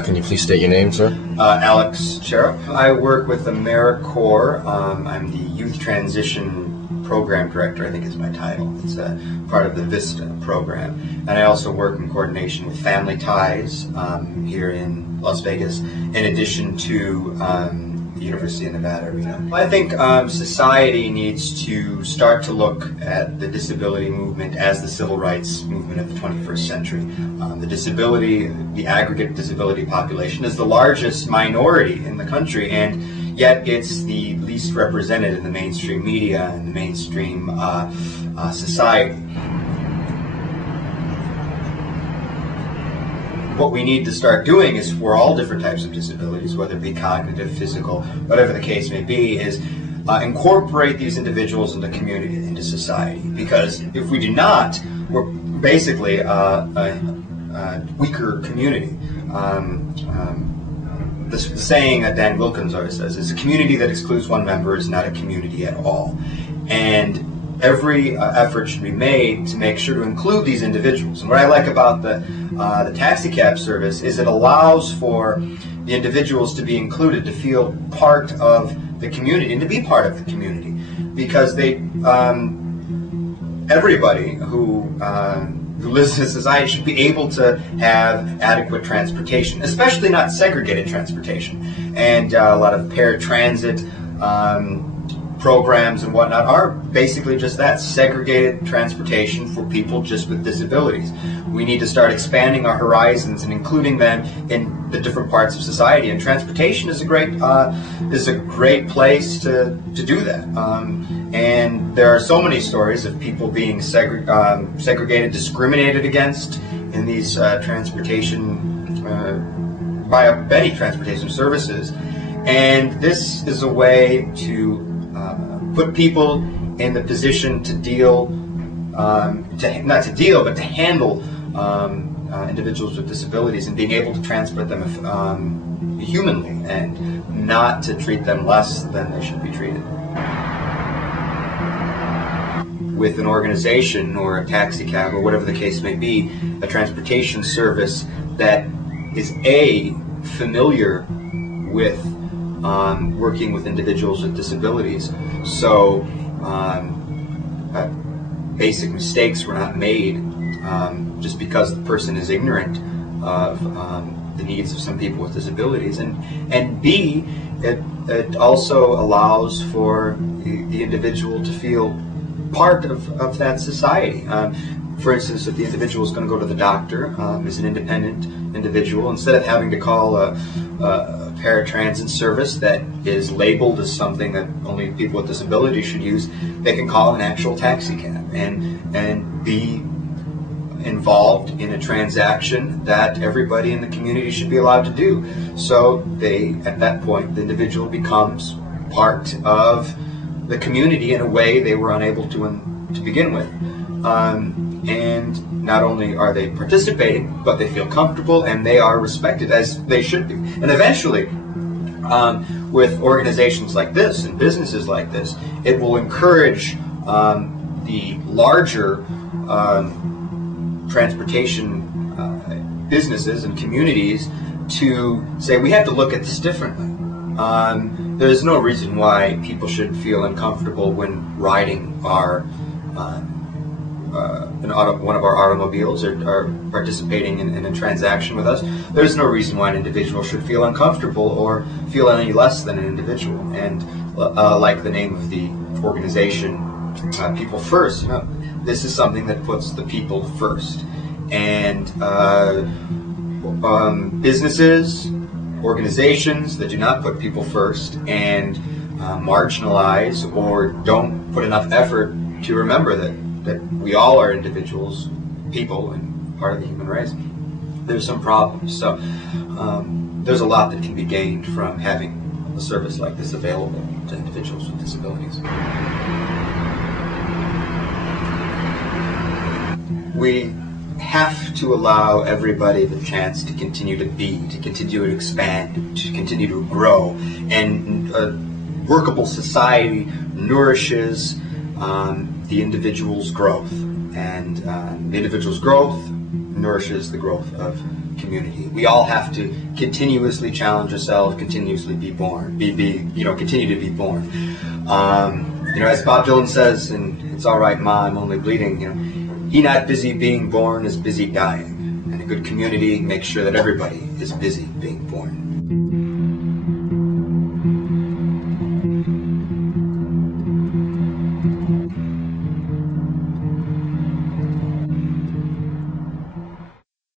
Can you please state your name, sir? Alex Cherup. I work with AmeriCorp. I'm the Youth Transition Program Director, I think is my title. It's a part of the VISTA program. And I also work in coordination with Family Ties here in Las Vegas, in addition to the University of Nevada, Reno. I think society needs to start to look at the disability movement as the civil rights movement of the 21st century. The aggregate disability population is the largest minority in the country, and yet it's the least represented in the mainstream media and the mainstream society. What we need to start doing is, for all different types of disabilities, whether it be cognitive, physical, whatever the case may be, is incorporate these individuals into community, into society. Because if we do not, we're basically a weaker community. The saying that Dan Wilkins always says is, a community that excludes one member is not a community at all. And every effort should be made to make sure to include these individuals. And what I like about the taxi cab service is it allows for the individuals to be included, to feel part of the community, and to be part of the community, because everybody who lives in society should be able to have adequate transportation, especially not segregated transportation. And a lot of paratransit programs and whatnot are basically just that, segregated transportation for people just with disabilities. We need to start expanding our horizons and including them in the different parts of society, and transportation is a great place to do that. And there are so many stories of people being segregated, discriminated against in these transportation by many transportation services, and this is a way to put people in the position to handle individuals with disabilities, and being able to transport them humanly, and not to treat them less than they should be treated. With an organization or a taxi cab or whatever the case may be, a transportation service that is familiar with working with individuals with disabilities, so basic mistakes were not made just because the person is ignorant of the needs of some people with disabilities, and B, it also allows for the individual to feel part of that society. For instance, if the individual is going to go to the doctor as an independent individual, instead of having to call a paratransit service that is labeled as something that only people with disabilities should use, they can call an actual taxi cab and be involved in a transaction that everybody in the community should be allowed to do. So at that point, the individual becomes part of the community in a way they were unable to begin with. And not only are they participating, but they feel comfortable and they are respected as they should be. And eventually, with organizations like this and businesses like this, it will encourage the larger transportation businesses and communities to say, we have to look at this differently. There's no reason why people should feel uncomfortable when riding one of our automobiles or participating in a transaction with us. There's no reason why an individual should feel uncomfortable or feel any less than an individual. And like the name of the organization, People First, this is something that puts the people first. And businesses, organizations that do not put people first and marginalize or don't put enough effort to remember that we all are individuals, people, and part of the human race, there's some problems. So there's a lot that can be gained from having a service like this available to individuals with disabilities. We have to allow everybody the chance to continue to be, to continue to expand, to continue to grow. And a workable society nourishes the individual's growth, and the individual's growth nourishes the growth of community. We all have to continuously challenge ourselves, continuously be born, continue to be born. As Bob Dylan says, and "It's all right, Ma, I'm only bleeding," he not busy being born is busy dying. And a good community makes sure that everybody is busy being born.